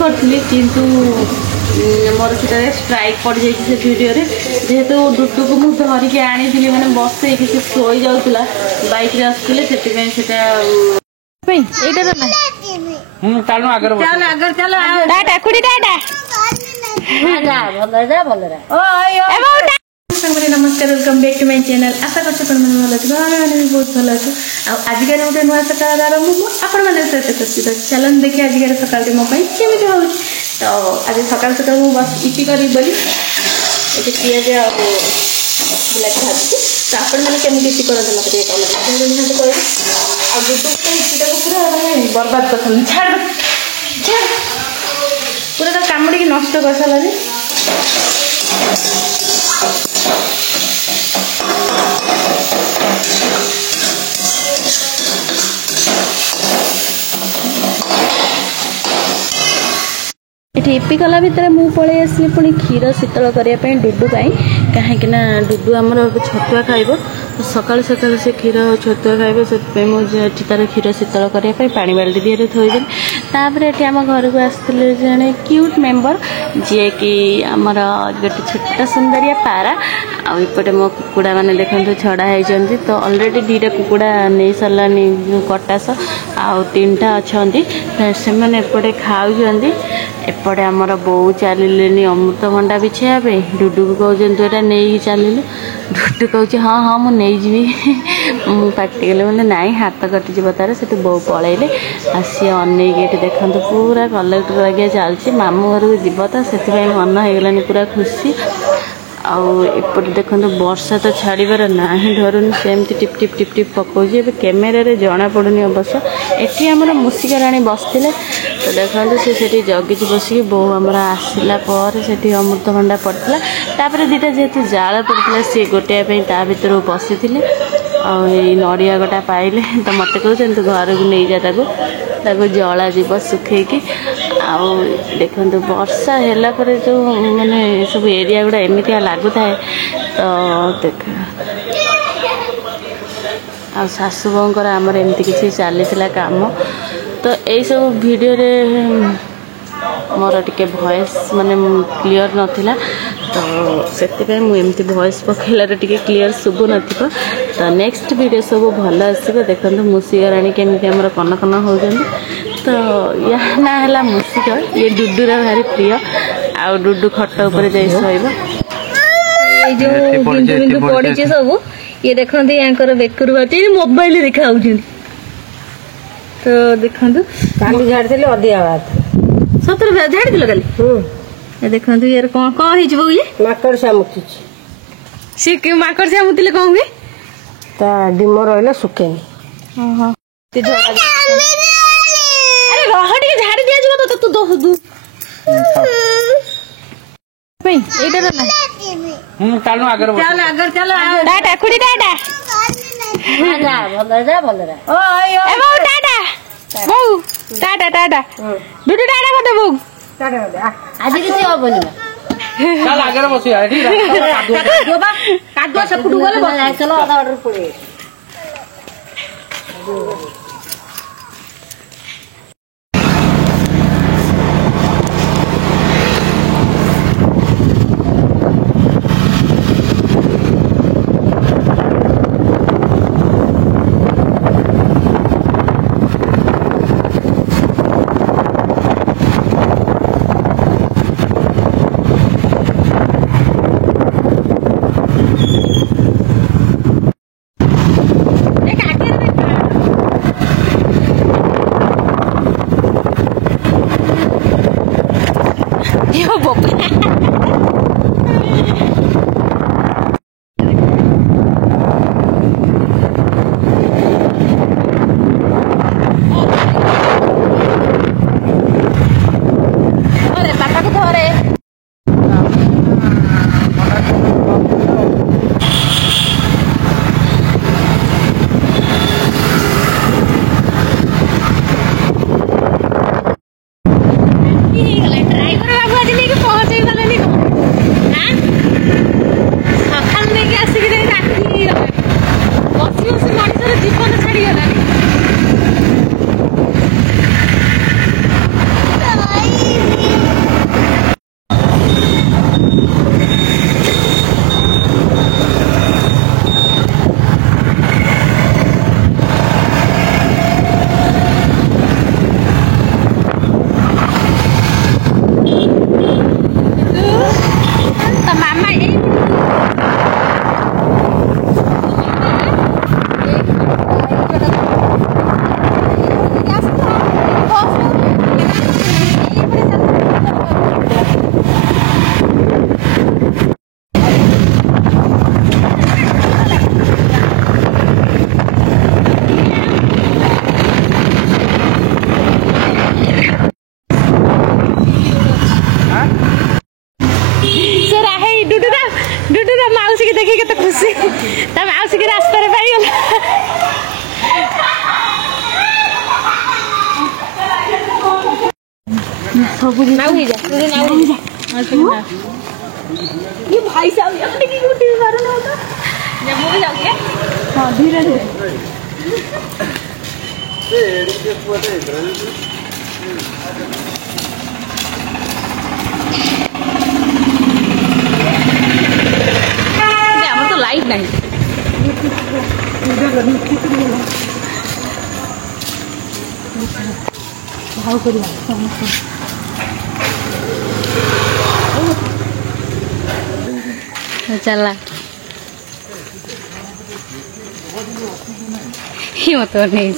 करी किंतु मोर से स्ट्राइक पड़ जाए से वीडियो जेहेतु डुडू को मुझे धरिकी आनी मैंने बसई से शोई जाऊला बैक आसुले से नमस्कार welcome back to my channel आशा करते भल भी बहुत भल अच्छे आजिकार गोटे नुआ सकाल आरंभ आपण सहित करती तो चलन देखिए आजिकार सकाल मोबाइल केमी हो तो आज सकाल सकाल मुझे बस इपी करी बोली ये पिज बिलाती भाजी तो आपण मैंने केमी इपी करते मत कमेंट निहत कह इपीटा पूरा बर्बाद कर छाड़ छाड़ पूरा तो कामुड़ी नष्ट कर सारा ये इपी कला भितर मुझे पलि आसली पुणी क्षीर शीतल करने डुडू कहीं डुडू आमर छतुआ खाइब तो सकाल सकाल से क्षीर छतुआ खाइब से मुझे तार क्षीर शीतल करने पानी बाल्टी दिए थोदेली तापर ये आम घर को आसते जड़े क्यूट मेम्बर जी कि आमर गोटे छोटा सुंदरिया पारा आउपटे मो कुकुड़ा मैंने देखते छड़ा होती तो अलरेडी 2टा कुकुड़ा नहीं सारानी कटास आउ 3टा अच्छा से एपटे खाऊ एपटे आमर बोऊ चलिले अमृतभंडा बिछाइबे डुडू को कहते यहाँ नहीं चलू डुडू कहे हाँ हाँ मुझे पाटिकले बोले नाई हाथ कटिज तार से बोऊ पलैले सी अनेक देखते पूरा कलेक्टर लगे चलती मामू घर को जीव तो से मन होगलानी पूरा खुशी आउपटे देखो वर्षा तो छाड़बार ना ही धरुनी सेमती टिप टिप टिप टिप पकाउे कैमेरा जना पड़ूनी अवश्य एटी आम मूषिकाराणी बसते तो देखो से जगी बसिक बो आमर आसला से अमृतभंडा पड़ता तापर 2टा जेहेतु जाल पड़ता सी गोटापी ता भर बसी नड़िया गोटा पाइले तो मत कहते घर को नहीं जा जला जीव सुखेकी आउ देखो वर्षा है जो मैंने सब एरिया गुड़ा एमती लगुए तो देख आ सासू बोर आमर एमती किसी चली काम तो यही सब वीडियो रे मोर टिके वॉइस माने क्लियर नथिला तो से मुझे वॉइस पकड़े टिके क्लियर शुभु न तो नेक्स्ट वीडियो सब भल आसो देखो मूषिकाराणी केमी आम कन कन हो तो या ना है मूषिका ये डुडूर भारी प्रिय आउ डुडू खट उपर जाई सोइबो जो बिंदु बिंदु पड़ी सब ये देखते यहाँ बेकुर बाटी मोबाइल देखा तो देखो काली झाड़ी अधिका बात सतर झाड़ी दिल काली देखो यार कौन कौन ये माकड़ से मुति सी माकड़ से मुतिले कौन हुए डिम रहा सुखेनी अरे रह टे झाड़ी दिया तो तू दो दू आज किसी हबनी आगे बस कादुआ सेपटू गले चलो आधा ऑर्डर पड़े माउसी की देखिए केते खुशी ता माउसी के रास्ता रे पाई गला सब नाउ ही जा ये भाई साहब अपने की गुटी मारो ना होता जब वो जाओगे हां धीरे धीरे हमर तो लाइट नहीं भाव करिया चला हिम्मत नहीं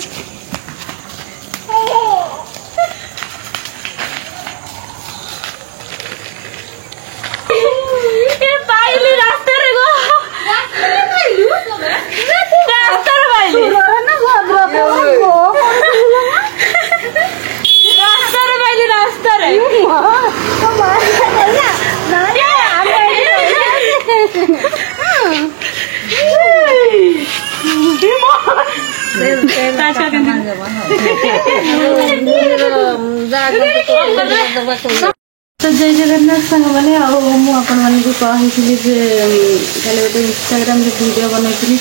तो जय जगन्नाथ सांग मैंने आपको कही कल गोटे इंस्टाग्राम वीडियो बनई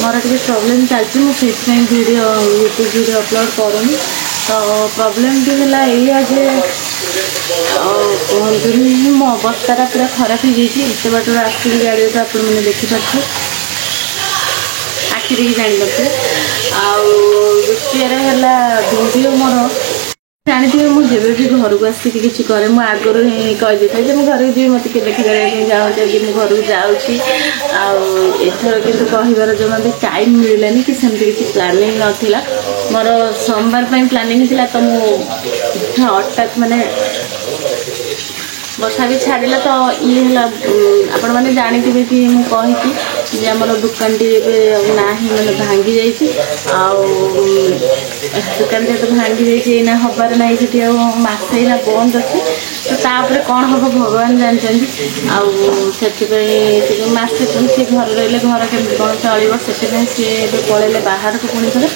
मोर टे प्रोब्लेम चलती मुझे वीडियो यूट्यूब वीडियो अपलोड करूनी तो प्रोब्लेम टी है जे कहतुनी मो अवस्था पूरा खराब हो जाए एत बाट आखिरी गाड़ी तो आप देखिपे आखि देखिए जान द्वितीय वीडियो मोर जानी मुझे भी घर को आसिक किसी करे मुझे आगुरी ही कही था जो घर जी मत के देखी जाऊँगी मुझे घर को जाऊँगी आथर कि कहबार जमा भी टाइम मिललानी कि सेमती किसी प्लानिंग नाला मोर सोमवार प्लानिंग थी तो मुझे हठात माने वर्षा भी छाड़ा तो ये आपण मैंने जानते कि मुझे आम दुकान टी ना ही मैंने भांगी जा दुकान तो भांगी जाना हबार ना से मसे ना बंद अच्छे तो तापर कौन हम भगवान जानते आसे सी घर रही घर के कौन चलो से सी पलैले बाहर को पुणी थे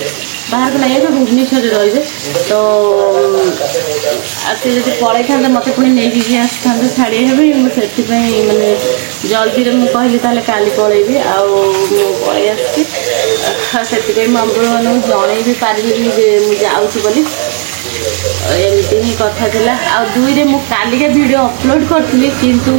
बाहर को नहीं भुवनेश्वर रे तो जब पलि था मत पुणी नहीं आसता छाड़ी मुझे मैंने जल्दी मुझे कहली ताले काली पलैबी पलि आसी मुझे मानक जन भी पारि मुझे बोली एमती ही कथा था दुईरे मुझे वीडियो अपलोड करी किंतु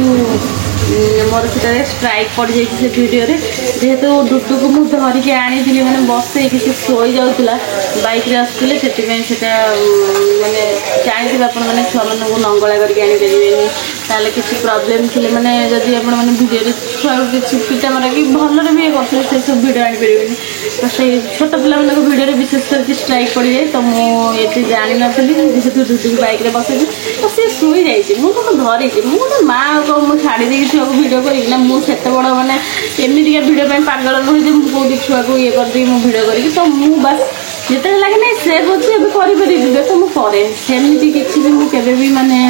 मोर से स्ट्राइक पड़ जाए वीडियो जेहेतु डुडू को मुझे धरिकी आनी मैंने बसई कि शोई जाऊला बैक आसुले से मैंने जानते आप छुआ मान नंगला करके किसी प्रोब्लेम थी मैंने जदि आपने वीडियो छुआ किसी पिटा मारा कि भलरे भी करते से सब वीडियो आनीपारे तो से छोट पिला वीडियो विशेष करके स्ट्राइक पड़ जाए तो मुझे जानी नी जेहेतु डुडू बैक बसई तो सी शुई जाइए मुझे धरी मुझे माँ को मुझे छाड़ी छुआ को भिड करना मुझे बड़ मैंने एमतीका भिडियो पागल नुहे कौटी छुआ को ये करदी भिड करी तो मुझे बस जिते लगे ना सेव अच्छे करी देख मुझे सेमती किसी भी मुझे भी माने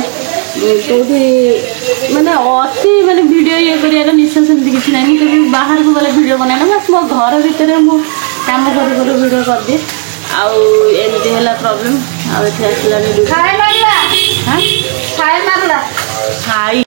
कौटी माने अति माने वीडियो ये कर निशा सेमती किसी ना मुझे बाहर को गले वीडियो बनाना बस मो घर भितर मुझे कम कर वीडियो कर दिए आमती है प्रोब्लेम आसला खाई